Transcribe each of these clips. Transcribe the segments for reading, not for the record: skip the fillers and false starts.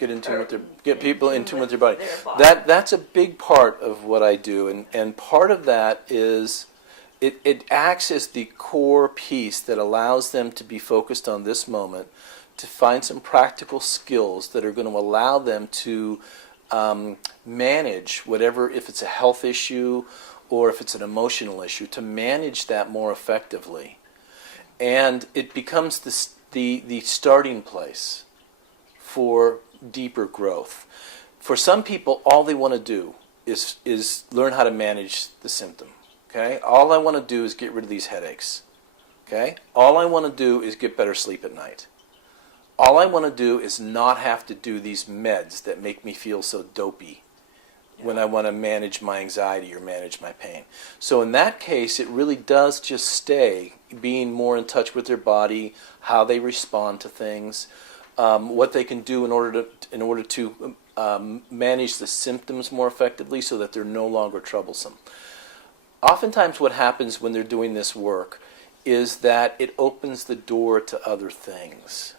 get people in tune with their body. Their body. That's a big part of what I do, and part of that is it acts as the core piece that allows them to be focused on this moment, to find some practical skills that are going to allow them to manage whatever, if it's a health issue or if it's an emotional issue, to manage that more effectively. And it becomes the starting place for deeper growth. For some people, all they want to do is learn how to manage the symptom. Okay? All I want to do is get rid of these headaches. Okay? All I want to do is get better sleep at night. All I want to do is not have to do these meds that make me feel so dopey when I want to manage my anxiety or manage my pain. So in that case, it really does just stay being more in touch with their body, how they respond to things, what they can do in order to manage the symptoms more effectively so that they're no longer troublesome. Oftentimes what happens when they're doing this work is that it opens the door to other things.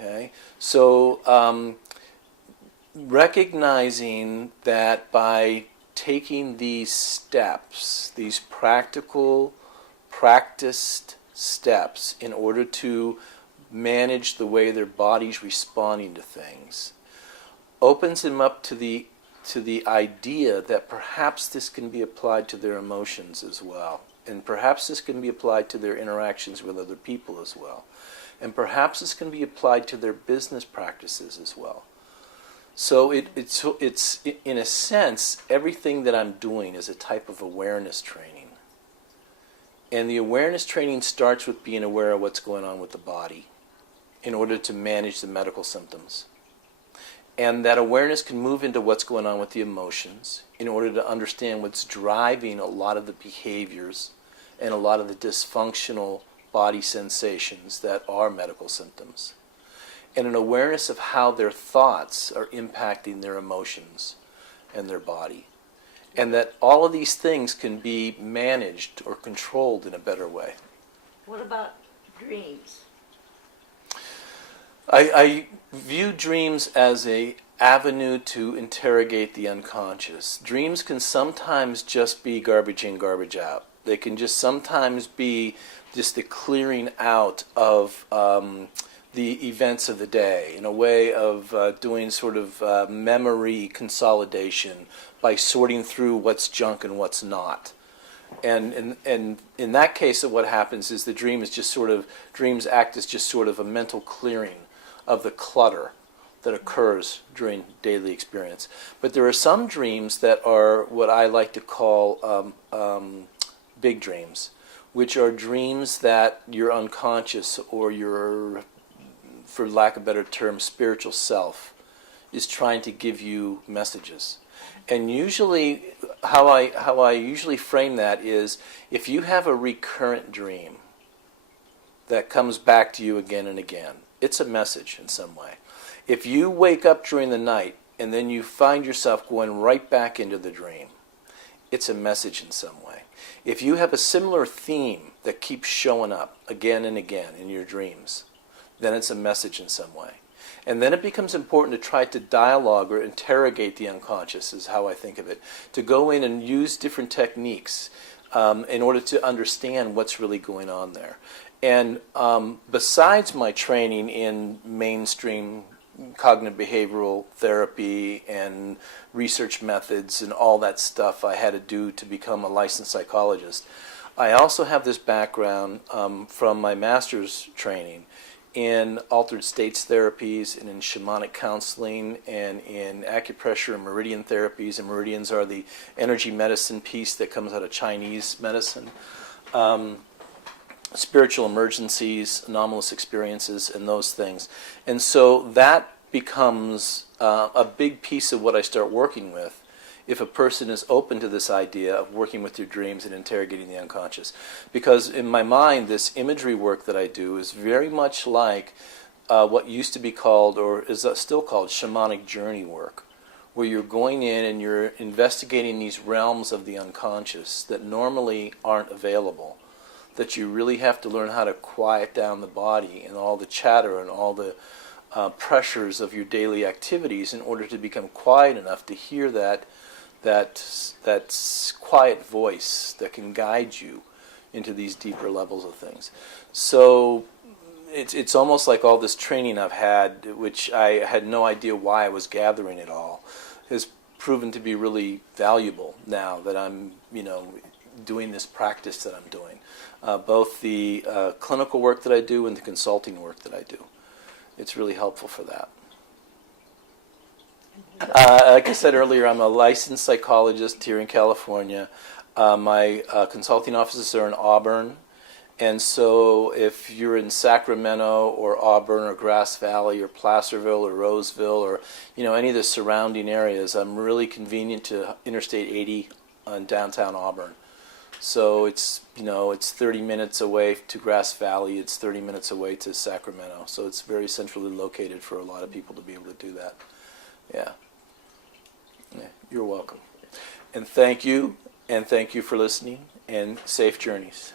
Okay? So recognizing that by taking these steps, these practical, practiced steps in order to manage the way their body's responding to things, opens them up to the idea that perhaps this can be applied to their emotions as well. And perhaps this can be applied to their interactions with other people as well. And perhaps this can be applied to their business practices as well. So it's in a sense, everything that I'm doing is a type of awareness training. And the awareness training starts with being aware of what's going on with the body in order to manage the medical symptoms. And that awareness can move into what's going on with the emotions in order to understand what's driving a lot of the behaviors and a lot of the dysfunctional body sensations that are medical symptoms. And an awareness of how their thoughts are impacting their emotions and their body. And that all of these things can be managed or controlled in a better way. What about dreams? I view dreams as an avenue to interrogate the unconscious. Dreams can sometimes just be garbage in, garbage out. They can just sometimes be just the clearing out of the events of the day in a way of doing sort of memory consolidation by sorting through what's junk and what's not. And in that case, what happens is the dream is just sort of, dreams act as just sort of a mental clearing of the clutter that occurs during daily experience. But there are some dreams that are what I like to call big dreams, which are dreams that your unconscious or your, for lack of a better term, spiritual self is trying to give you messages. And usually, how I usually frame that is, if you have a recurrent dream that comes back to you again and again, it's a message in some way. If you wake up during the night and then you find yourself going right back into the dream, it's a message in some way. If you have a similar theme that keeps showing up again and again in your dreams, then it's a message in some way. And then it becomes important to try to dialogue or interrogate the unconscious, is how I think of it. To go in and use different techniques in order to understand what's really going on there. And besides my training in mainstream cognitive behavioral therapy and research methods and all that stuff I had to do to become a licensed psychologist, I also have this background from my master's training in altered states therapies and in shamanic counseling and in acupressure and meridian therapies. And meridians are the energy medicine piece that comes out of Chinese medicine. Spiritual emergencies, anomalous experiences, and those things. And so that becomes a big piece of what I start working with if a person is open to this idea of working with your dreams and interrogating the unconscious. Because in my mind, this imagery work that I do is very much like what used to be called, or is still called, shamanic journey work, where you're going in and you're investigating these realms of the unconscious that normally aren't available, that you really have to learn how to quiet down the body and all the chatter and all the pressures of your daily activities in order to become quiet enough to hear that quiet voice that can guide you into these deeper levels of things. So it's almost like all this training I've had, which I had no idea why I was gathering it all, has proven to be really valuable now that I'm, doing this practice that I'm doing. Both the clinical work that I do and the consulting work that I do. It's really helpful for that. Like I said earlier, I'm a licensed psychologist here in California. My consulting offices are in Auburn. And so if you're in Sacramento or Auburn or Grass Valley or Placerville or Roseville or any of the surrounding areas, I'm really convenient to Interstate 80 in downtown Auburn. So it's 30 minutes away to Grass Valley. It's 30 minutes away to Sacramento. So it's very centrally located for a lot of people to be able to do that. Yeah. You're welcome. And thank you for listening, and safe journeys.